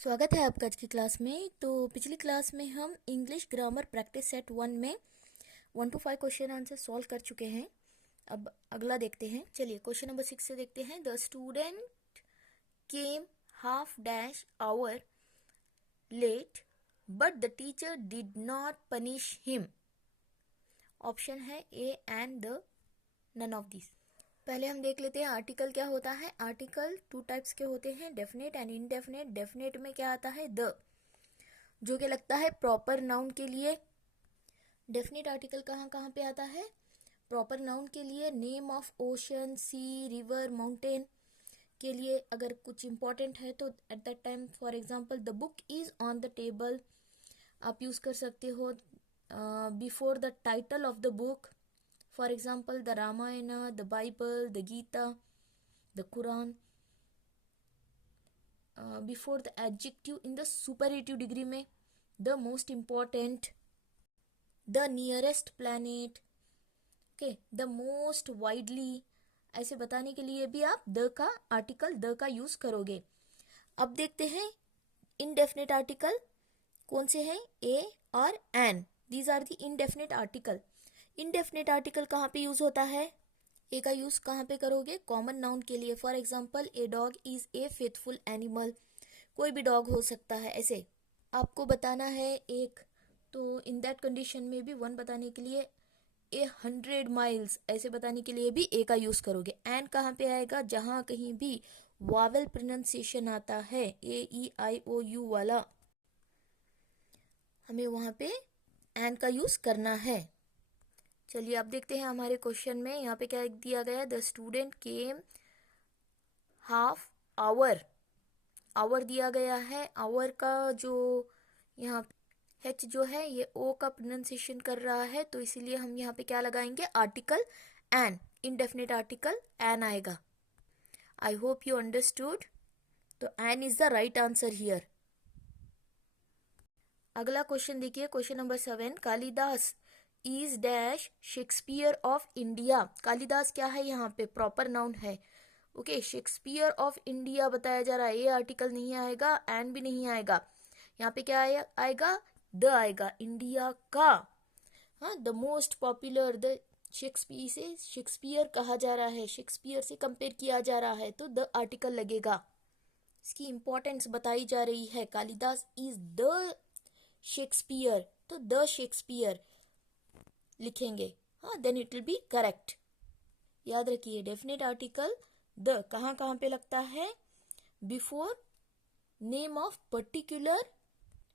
स्वागत है आपका आज की क्लास में। तो पिछली क्लास में हम इंग्लिश ग्रामर प्रैक्टिस सेट 1 में 1 to 5 क्वेश्चन आंसर सॉल्व कर चुके हैं। अब अगला देखते हैं। चलिए क्वेश्चन नंबर 6 से देखते हैं। The student came half dash hour late but the teacher did not punish him. Option है A and D, none of this. पहले हम देख लेते हैं आर्टिकल क्या होता है। आर्टिकल 2 टाइप्स के होते हैं, डेफिनेट एंड इनडेफिनेट। डेफिनेट में क्या आता है, द, जो कि लगता है प्रॉपर नाउन के लिए। डेफिनेट आर्टिकल कहाँ कहाँ पे आता है? प्रॉपर नाउन के लिए, name of ocean, sea, river, mountain के लिए अगर कुछ इंपॉर्टेंट है तो at that time, for example the book is on the table आप यूज कर सकते हो before the title of the book. For example, the Ramayana, the Bible, the Gita, the Quran. Before the adjective in the superlative degree में, the most important, the nearest planet, okay, the most widely, ऐसे बताने के लिए भी आप the का article the का use करोगे। अब देखते हैं indefinite आर्टिकल कौन से हैं, a और an। These are the indefinite article। Indefinite article कहाँ पे यूज होता है? ए का यूज कहाँ पे करोगे? कॉमन नाउन के लिए। For example, a dog is a faithful animal. कोई भी डॉग हो सकता है। ऐसे आपको बताना है एक, तो इन दैट कंडीशन में भी 1 बताने के लिए ए 100 माइल्स ऐसे बताने के लिए भी ए का यूज करोगे। एन कहाँ पे आएगा? जहाँ कहीं भी वावेल प्रोनाउंसिएशन आता है, ए ई आई ओ यू वाला, हमें वहां पे एन का यूज करना है। चलिए अब देखते हैं हमारे क्वेश्चन में यहाँ पे क्या दिया गया है। The student came half hour, hour दिया गया है। आवर का जो यहाँ एच जो है ये ओ का प्रोनाउंसिएशन कर रहा है, तो इसीलिए हम यहाँ पे क्या लगाएंगे, article an, indefinite article an आएगा। I hope you understood. तो an is the right answer here. अगला क्वेश्चन देखिए, question number 7। Kalidas is dash Shakespeare of India. Kalidas क्या है? यहाँ पे प्रॉपर नाउन है। ओके, शेक्सपियर ऑफ इंडिया बताया जा रहा है। ये आर्टिकल नहीं आएगा, एंड भी नहीं आएगा। यहाँ पे क्या आएगा, द आएगा, इंडिया का। हाँ, the most popular, the Shakespeare से शेक्सपियर कहा जा रहा है, शेक्सपियर से कंपेयर किया जा रहा है, तो द आर्टिकल लगेगा। इसकी इंपॉर्टेंस बताई जा रही है। कालिदास इज द शेक्सपियर, तो द शेक्सपियर लिखेंगे। हाँ, then it will be correct. याद रखिए, डेफिनेट आर्टिकल द कहाँ कहाँ पे लगता है? Before name of particular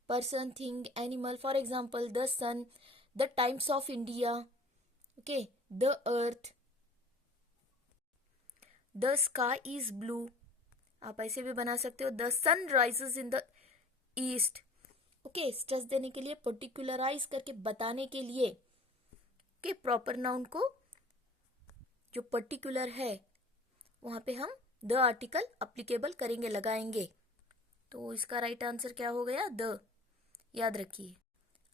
person, thing, animal. For example, the sun, the Times of India, okay, the earth, the sky is blue. आप ऐसे भी बना सकते हो, the sun rises in the east. Okay, stress देने के लिए, पर्टिकुलराइज करके बताने के लिए के प्रॉपर नाउन को जो पर्टिकुलर है वहां पे हम द आर्टिकल अप्लीकेबल करेंगे, लगाएंगे। तो इसका राइट आंसर क्या हो गया, द। याद रखिए।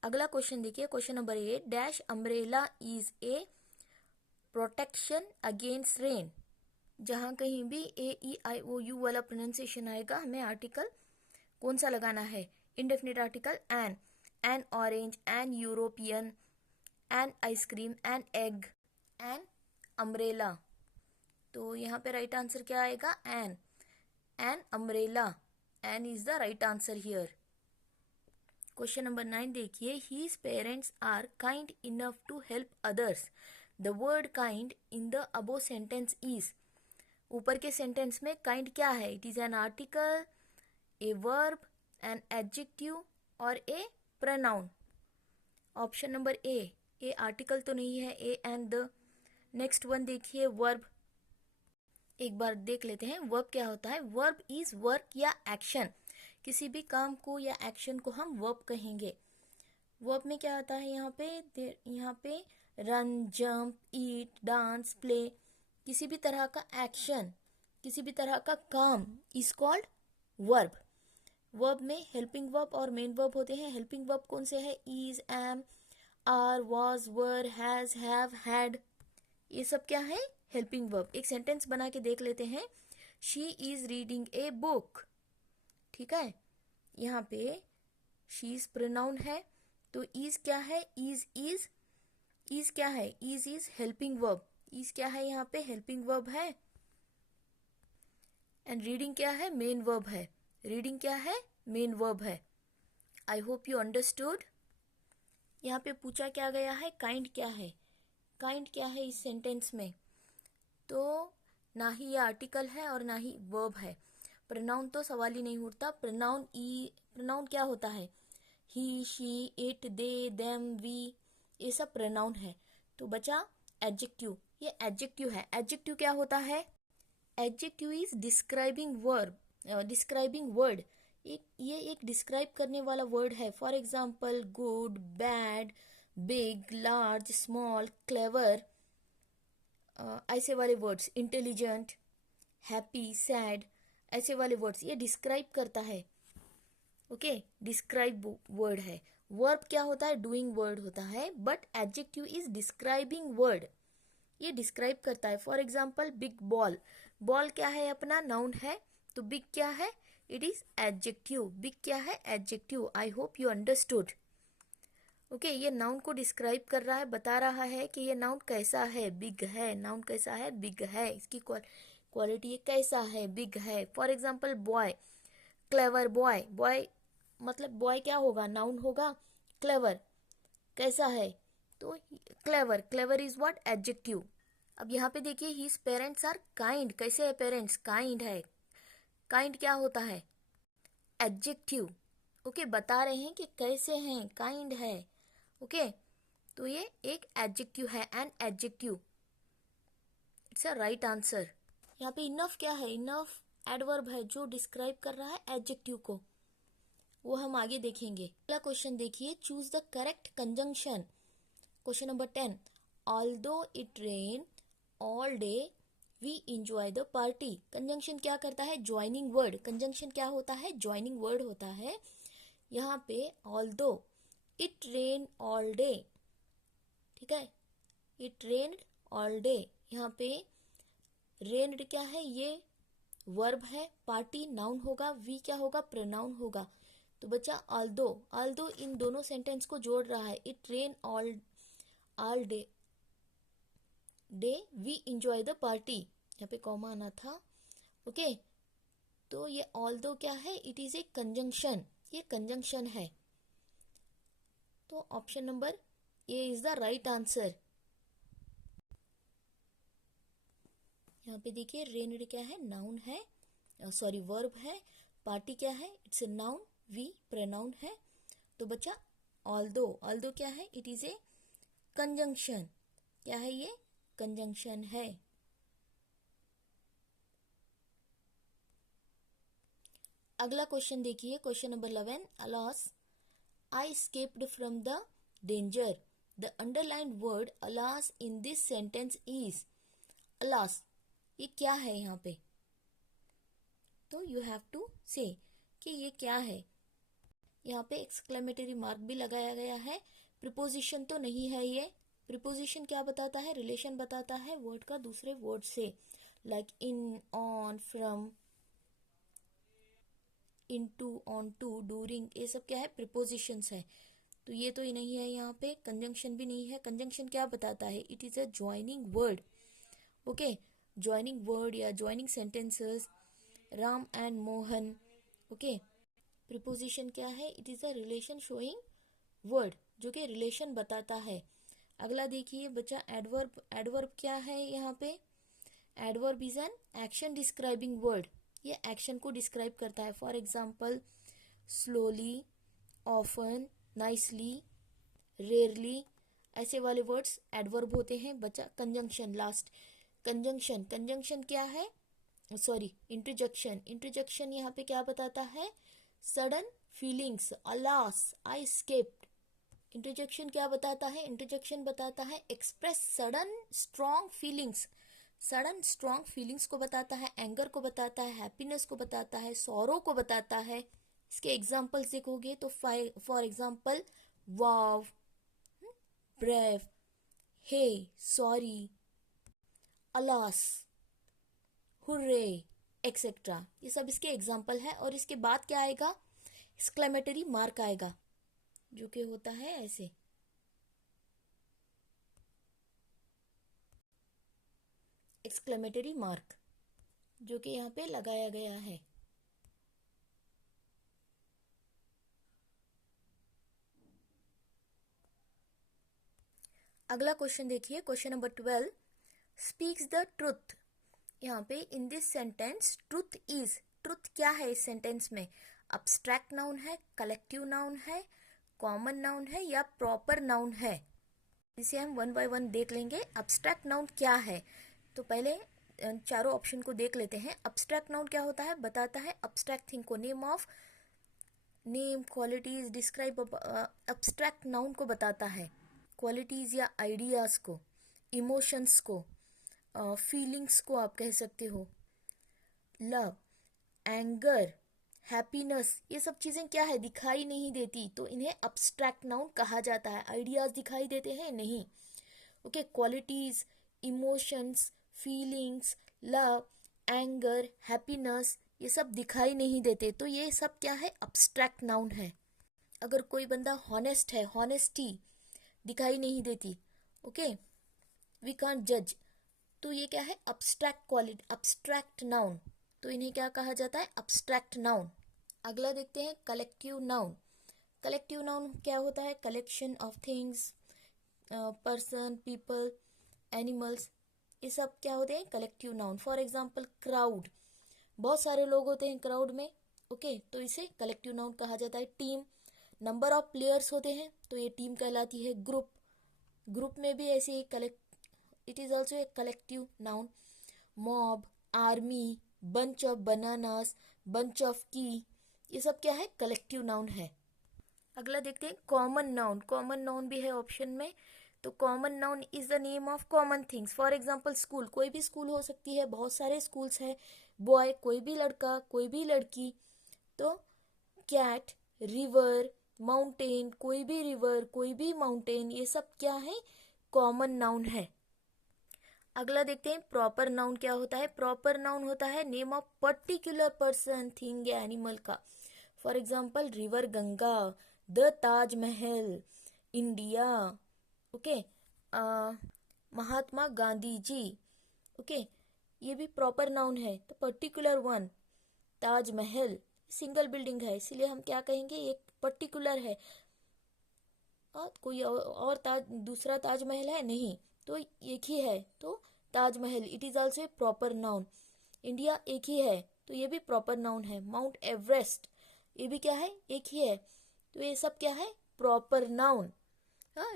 अगला क्वेश्चन देखिए, question number 8। Dash umbrella is a protection against rain. जहां कहीं भी ए ई आई ओ यू वाला प्रोनाउंसिएशन आएगा, हमें आर्टिकल कौन सा लगाना है? Indefinite article an orange, an European, an ice cream, an egg, an umbrella. तो यहाँ पे राइट आंसर क्या आएगा, an umbrella. An is the right answer here. Question number 9 देखिए, his parents are kind enough to help others. The word kind in the above sentence is. ऊपर के sentence में kind क्या है? It is an article, a verb, an adjective और a pronoun. Option number A article तो नहीं है, A and the. Next one देखिए, वर्ब। एक बार देख लेते हैं वर्ब क्या होता है। वर्ब इज वर्क या एक्शन। किसी भी काम को या एक्शन को हम वर्ब कहेंगे। वर्ब में क्या आता है यहाँ पे रन, जंप, ईट, डांस, प्ले। किसी भी तरह का एक्शन, किसी भी तरह का काम इज कॉल्ड वर्ब। वर्ब में हेल्पिंग वर्ब और मेन वर्ब होते हैं। हेल्पिंग वर्ब कौन से है? Is, am, are, was, were, has, have, had. ये सब क्या है? Helping verb. एक सेंटेंस बना के देख लेते हैं। She is reading a book. ठीक है, यहाँ पे शी इज प्रोनाउन है, तो इज क्या है, इज क्या है, इज हेल्पिंग वर्ब, इज क्या है यहाँ पे, हेल्पिंग वर्ब है। एंड रीडिंग क्या है, मेन वर्ब है, रीडिंग क्या है, मेन वर्ब है। आई होप यू अंडरस्टूड। यहाँ पे पूछा क्या गया है, काइंड क्या है, काइंड क्या है इस सेंटेंस में, तो ना ही ये आर्टिकल है और ना ही वर्ब है। प्रोनाउन तो सवाल ही नहीं उठता। प्रोनाउन क्या होता है, he, she, it, they, them, we, ये सब प्रोनाउन है। तो बचा एडजेक्टिव, ये एडजेक्टिव है। एडजेक्टिव क्या होता है, adjective is describing verb, describing word, ये एक डिस्क्राइब करने वाला वर्ड है। For example good, bad, big, large, small, clever, ऐसे वाले वर्ड्स, इंटेलिजेंट, हैप्पी, सैड, ऐसे वाले वर्ड्स ये डिस्क्राइब करता है। ओके, डिस्क्राइब वर्ड है। वर्ब क्या होता है, डूइंग वर्ड होता है, but adjective is describing word, ये डिस्क्राइब करता है। For example big ball, ball क्या है, अपना नाउन है, तो बिग क्या है, इट इज एडजेक्टिव, बिग क्या है, adjective. I hope you understood. Okay, ये नाउन को डिस्क्राइब कर रहा है, बता रहा है कि ये नाउन कैसा है, बिग है, नाउन कैसा है, बिग है, इसकी क्वालिटी ये कैसा है, बिग है। For example boy, clever boy, boy मतलब बॉय क्या होगा, नाउन होगा, क्लेवर कैसा है, तो clever, clever is what, adjective. अब यहाँ पे देखिए, हिज पेरेंट्स आर काइंड, कैसे है पेरेंट्स, काइंड है, काइंड क्या होता है, एडजेक्टिव। ओके, बता रहे हैं कि कैसे हैं, काइंड है। ओके, तो ये एक एडजेक्टिव है, an adjective, it's a right answer. यहाँ पे इनफ क्या है, इनफ एडवर्ब है जो डिस्क्राइब कर रहा है एडजेक्टिव को, वो हम आगे देखेंगे। अगला क्वेश्चन देखिए, choose the correct conjunction. Question number 10, although it rain all day we enjoy the party. Conjunction क्या करता है, ज्वाइनिंग वर्ड, कंजंक्शन क्या होता है, ज्वाइनिंग वर्ड होता है। यहाँ पे although it rain all day, ठीक है, इट रेन्ड ऑल डे, यहाँ पे रेन्ड क्या है, ये वर्ब है, पार्टी नाउन होगा, वी क्या होगा, प्रोनाउन होगा। तो बच्चा ऑल्दो, ऑल्दो इन दोनों सेंटेंस को जोड़ रहा है, it rain all all day, day we enjoy the party, यहाँ पे कॉमा आना था। ओके, तो ये ऑल्दो क्या है, इट इज ए कंजंक्शन, ये कंजंक्शन है। तो option number A is the right answer. यहाँ पे देखिए, रेन्ड क्या है, नाउन है, सॉरी वर्ब है, पार्टी क्या है, it's a noun, we pronoun है। तो बच्चा ऑल्दो, ऑल्दो क्या है, इट इज ए कंजंक्शन, क्या है ये, कंजंक्शन है। अगला क्वेश्चन देखिए, question number 11, alas I escaped from the danger, the underlined word alas in this sentence is, alas ये क्या है यहाँ पे, तो यू हैव टू से कि ये क्या है। यहाँ पे एक्सक्लेमेटरी मार्क भी लगाया गया है, प्रिपोजिशन तो नहीं है ये, प्रिपोजिशन क्या बताता है, रिलेशन बताता है वर्ड का दूसरे वर्ड से, like in, on, from, into, on to, during, ये सब क्या है, प्रिपोजिशंस है। तो ये तो ही नहीं है, यहाँ पे कंजंक्शन भी नहीं है। कंजंक्शन क्या बताता है, it is a joining word. Okay, joining word या joining sentences, Ram and Mohan. Okay, preposition क्या है, it is a relation showing word, जो कि रिलेशन बताता है। अगला देखिए बच्चा, एडवर्ब, एडवर्ब क्या है यहाँ पे, adverb is an action describing word, ये एक्शन को डिस्क्राइब करता है। For example slowly, often, nicely, rarely, ऐसे वाले वर्ड्स एडवर्ब होते हैं। बच्चा कंजंक्शन, लास्ट कंजंक्शन, कंजंक्शन क्या है, सॉरी इंटरजेक्शन, इंटरजेक्शन यहाँ पे क्या बताता है, सडन फीलिंग्स, अलास आई स्केप्ड। इंटरजेक्शन क्या बताता है, इंटरजेक्शन बताता है express sudden strong feelings, sudden strong feelings को बताता है, एंगर को बताता है, हैप्पीनेस को बताता है, सॉरो को बताता है। इसके एग्जाम्पल्स देखोगे तो for example wow, brave, hey, sorry, alas, hurray, etcetera, ये सब इसके एग्जाम्पल है। और इसके बाद क्या आएगा, एक्सक्लेमेटरी मार्क आएगा, जो कि होता है ऐसे। एक्सक्लेमेटरी मार्क जो कि यहाँ पे लगाया गया है। अगला क्वेश्चन देखिए, question number 12, speaks the truth. यहाँ पे in this sentence truth is, truth क्या है इस सेंटेंस में? अब्स्ट्रैक्ट नाउन है, कलेक्टिव नाउन है, कॉमन नाउन है या प्रॉपर नाउन है? इसे हम वन बाय वन देख लेंगे। अब्स्ट्रैक्ट नाउन क्या है, तो पहले चारों ऑप्शन को देख लेते हैं। अब्स्ट्रैक्ट नाउन क्या होता है? बताता है अब्स्ट्रैक्ट थिंग को, name of, name, qualities, describe, abstract noun को बताता है क्वालिटीज या आइडियाज को, इमोशंस को, फीलिंग्स को आप कह सकते हो, लव, एंगर, हैप्पीनेस, ये सब चीजें क्या है? दिखाई नहीं देती, तो इन्हें अब्स्ट्रैक्ट नाउन कहा जाता है। आइडियाज दिखाई देते हैं? नहीं। Okay, qualities, emotions, feelings, love, anger, happiness, ये सब दिखाई नहीं देते, तो ये सब क्या है? अब्स्ट्रैक्ट नाउन है। अगर कोई बंदा हॉनेस्ट है, हॉनेस्टी दिखाई नहीं देती, ओके, वी कांट जज, तो ये क्या है? अब्स्ट्रैक्ट क्वालिटी, अब्स्ट्रैक्ट नाउन, तो इन्हें क्या कहा जाता है? Abstract noun. अगला देखते हैं कलेक्टिव नाउन। कलेक्टिव नाउन क्या होता है? Collection of things, person, people, animals, ये सब क्या होते हैं? Collective noun. For example crowd, बहुत सारे लोग होते हैं क्राउड में, ओके, तो इसे कलेक्टिव नाउन कहा जाता है। टीम, नंबर ऑफ प्लेयर्स होते हैं, तो ये टीम कहलाती है। ग्रुप, ग्रुप में भी ऐसे ही it is also a collective noun. Mob, army, bunch of bananas, bunch of की, ये सब क्या है? कलेक्टिव नाउन है। अगला देखते हैं कॉमन नाउन। कॉमन नाउन भी है ऑप्शन में, तो common noun is the name of common things. For example school, कोई भी स्कूल हो सकती है, बहुत सारे स्कूल्स हैं। बॉय, कोई भी लड़का, कोई भी लड़की, तो कैट, रिवर, माउंटेन, कोई भी रिवर, कोई भी माउंटेन, ये सब क्या है? कॉमन नाउन है। अगला देखते हैं प्रॉपर नाउन क्या होता है। प्रॉपर नाउन होता है name of particular person, thing या एनिमल का। For example river Ganga, the Taj Mahal, India, okay, Mahatma Gandhi ji, okay, ये भी प्रॉपर नाउन है। तो particular one, Taj Mahal single building है, इसीलिए हम क्या कहेंगे? एक पर्टिकुलर है। कोई और दूसरा ताजमहल है नहीं, तो एक ही है, तो Taj Mahal, it is also A proper noun. India एक ही है, तो ये भी प्रॉपर नाउन है। माउंट एवरेस्ट, ये भी क्या है? एक ही है, तो ये सब क्या है? Proper noun.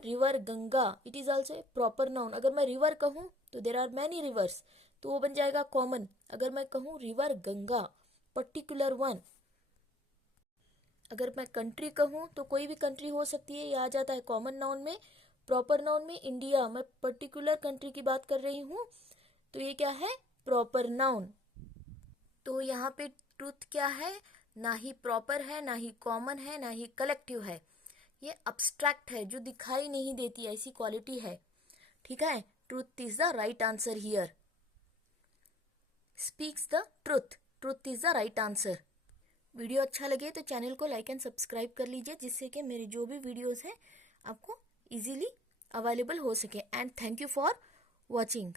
River Ganga, it is also A proper noun. अगर मैं रिवर कहूँ तो देर आर मैनी रिवर्स, तो वो बन जाएगा कॉमन। अगर मैं कहूँ रिवर गंगा, पर्टिकुलर वन। अगर मैं कंट्री कहूँ तो कोई भी कंट्री हो सकती है, ये आ जाता है कॉमन नाउन में। प्रॉपर नाउन में इंडिया, मैं पर्टिकुलर कंट्री की बात कर रही हूँ, तो ये क्या है? Proper noun. तो यहाँ पे ट्रुथ क्या है? ना ही प्रॉपर है, ना ही कॉमन है, ना ही कलेक्टिव है, ये अब्स्ट्रैक्ट है, जो दिखाई नहीं देती, ऐसी क्वालिटी है। ठीक है, truth is the right answer here. Speaks the truth, truth is the right answer. Video अच्छा लगे तो चैनल को लाइक एंड सब्सक्राइब कर लीजिए, जिससे कि मेरे जो भी वीडियोस हैं आपको इजीली अवेलेबल हो सके। And thank you for watching.